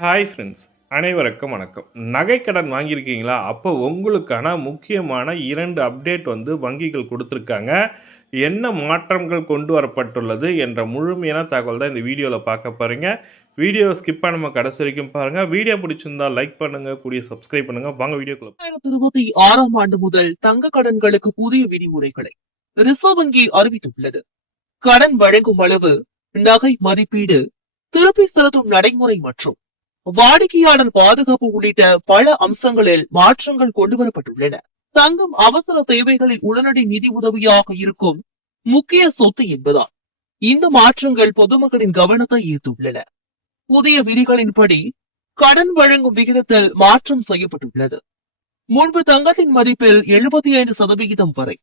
Hi friends, அனைவருக்கும் வணக்கம். நகைக்கடன் வாங்கியிருக்கீங்களா? அப்போ உங்களுக்கான முக்கியமான 2 அப்டேட் வங்கிகள் குடுத்துருக்காங்க. என்ன மாற்றங்கள் கொண்டு வரப்பட்டுள்ளது என்ற முழுமையான தகவல் தான் இந்த வீடியோல பார்க்க போறீங்க. வீடியோவ ஸ்கிப் பண்ணாம கடைசி வரைக்கும் பாருங்க. வீடியோ பிடிச்சிருந்தா லைக் பண்ணுங்க, கூடயே சப்ஸ்கிரைப் பண்ணுங்க. வாங்க வீடியோக்குள்ள 2026ஆம் ஆண்டு முதல் தங்க கடன்களுக்கு புதிய விதிமுறைகளை ரிசர்வ் வங்கி அறிவித்துள்ளது. கடன் வழங்கும் அளவு, நகை மதிப்பீடு, திருப்பி செலுத்தும் நடைமுறை மற்றும் வாடிக்கையாளர் பாதுகாப்பு உள்ளிட்ட பல அம்சங்களில் மாற்றங்கள் கொண்டுவரப்பட்டுள்ளன. தங்கம் அவசர தேவைகளில் உடனடி நிதி உதவியாக இருக்கும் முக்கிய சொத்து என்பதால் இந்த மாற்றங்கள் பொதுமக்களின் கவனத்தை ஈர்த்துள்ளன. புதிய விதிகளின்படி கடன் வழங்கும் விகிதத்தில் மாற்றம் செய்யப்பட்டுள்ளது. முன்பு தங்கத்தின் மதிப்பில் 75% வரை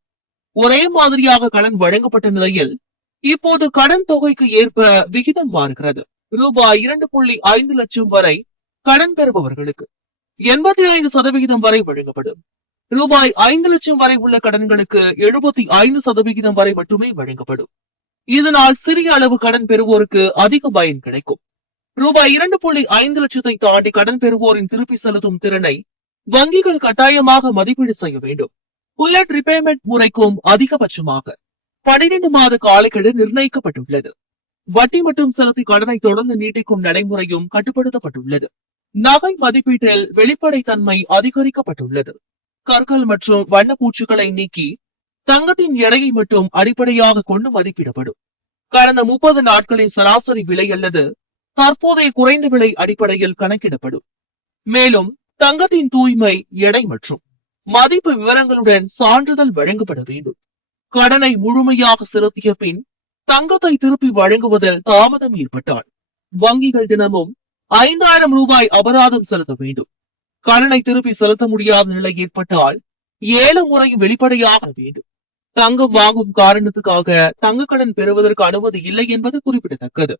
ஒரே மாதிரியாக கடன் வழங்கப்பட்ட நிலையில் இப்போது கடன் தொகைக்கு ஏற்ப விகிதம் மாறுகிறது. ரூபாய் 2.5 லட்சம் வரை கடன் பெறுபவர்களுக்கு 85% வரை வழங்கப்படும். ரூபாய் 5 லட்சம் வரை உள்ள கடன்களுக்கு 75% வரை மட்டுமே வழங்கப்படும். இதனால் சிறிய அளவு கடன் பெறுவோருக்கு அதிக பயன் கிடைக்கும். ரூபாய் 2.5 லட்சத்தை தாண்டி கடன் பெறுவோரின் திருப்பி செலுத்தும் திறனை வங்கிகள் கட்டாயமாக மதிப்பீடு செய்ய வேண்டும். புல்லட் ரிபேமெண்ட் முறைக்கும் அதிகபட்சமாக 12 மாத காலக்கெடு நிர்ணயிக்கப்பட்டுள்ளது. வட்டி மட்டும் செலுத்தி கடனை தொடர்ந்து நீட்டிக்கும் நடைமுறையும் கட்டுப்படுத்தப்பட்டுள்ளது. நகை மதிப்பீட்டில் வெளிப்படைத்தன்மை அதிகரிக்கப்பட்டுள்ளது. கற்கள் மற்றும் வண்ணப்பூச்சுகளை நீக்கி தங்கத்தின் எடையை மட்டும் அடிப்படையாக கொண்டு மதிப்பிடப்படும். கடந்த 30 நாட்களின் சராசரி விலை அல்லது தற்போதைய குறைந்த விலை அடிப்படையில் கணக்கிடப்படும். மேலும் தங்கத்தின் தூய்மை, எடை மற்றும் மதிப்பு விவரங்களுடன் சான்றிதழ் வழங்கப்பட வேண்டும். கடனை முழுமையாக செலுத்திய பின் தங்கத்தை திருப்பி வழங்குவதில் தாமதம் ஏற்பட்டால் வங்கிகள் தினமும் 5000 ரூபாய் அபராதம் செலுத்த வேண்டும். கடனை திருப்பி செலுத்த முடியாத நிலை ஏற்பட்டால் 7 முறையும் வெளிப்படையாக வேண்டும். தங்கம் வாங்கும் காரணத்துக்காக தங்க கடன் பெறுவதற்கு அனுமதி இல்லை என்பது குறிப்பிடத்தக்கது.